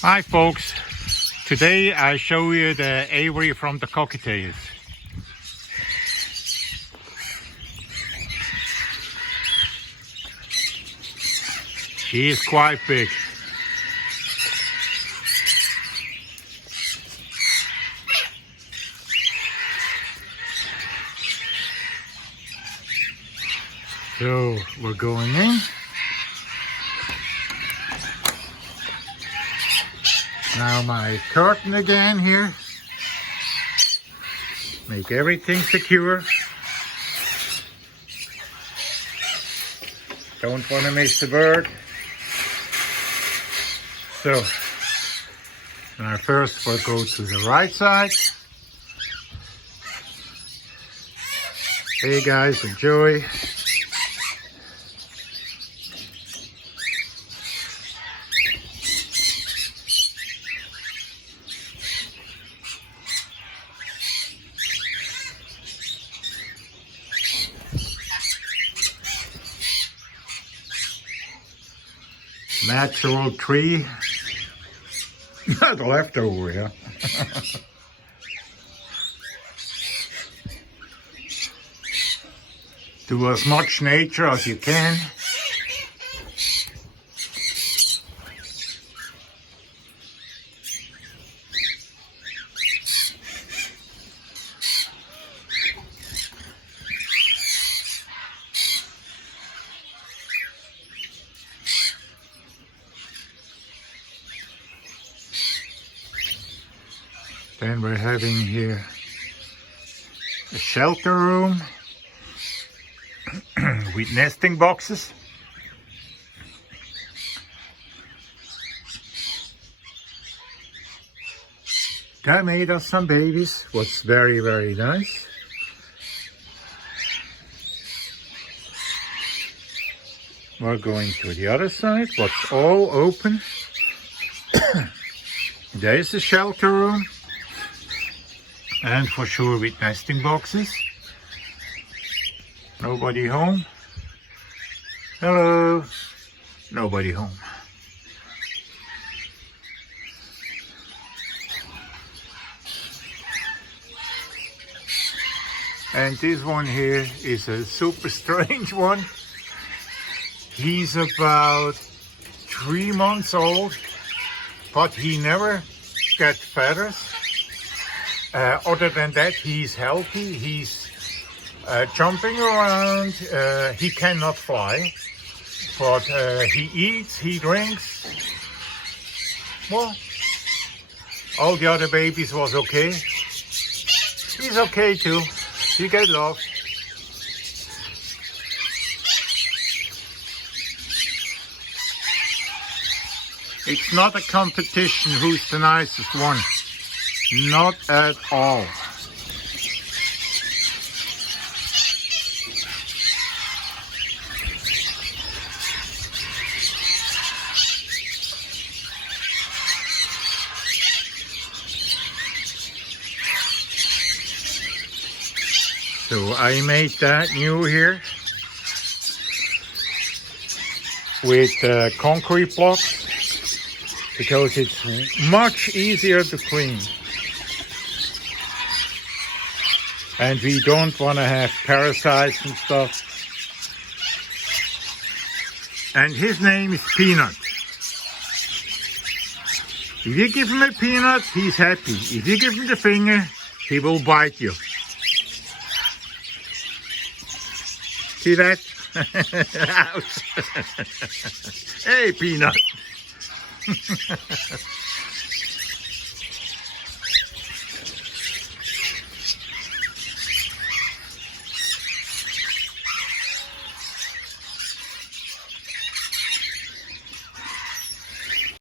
Hi folks, today I show you the aviary from the cockatiels. He is quite big. So we're going in. Now my curtain again here. Make everything secure. Don't want to miss the bird. So now first we'll go to the right side. Hey guys, enjoy. Natural tree. The leftover, yeah. Do as much nature as you can. Then we're having here a shelter room with nesting boxes. That made us some babies, was very, very nice. We're going to the other side, what's all open. There's the shelter room. And for sure with nesting boxes. Nobody home. Hello. Nobody home. And this one here is a super strange one. He's about 3 months old, but he never gets feathers. Other than that, he's healthy, he's jumping around, he cannot fly, but he eats, he drinks. Well, all the other babies was okay. He's okay too, he get love. It's not a competition who's the nicest one. Not at all. So I made that new here with concrete blocks because it's much easier to clean. And we don't want to have parasites and stuff. And his name is Peanut. If you give him a peanut, he's happy. If you give him the finger, he will bite you. See that? Ouch. Hey, Peanut.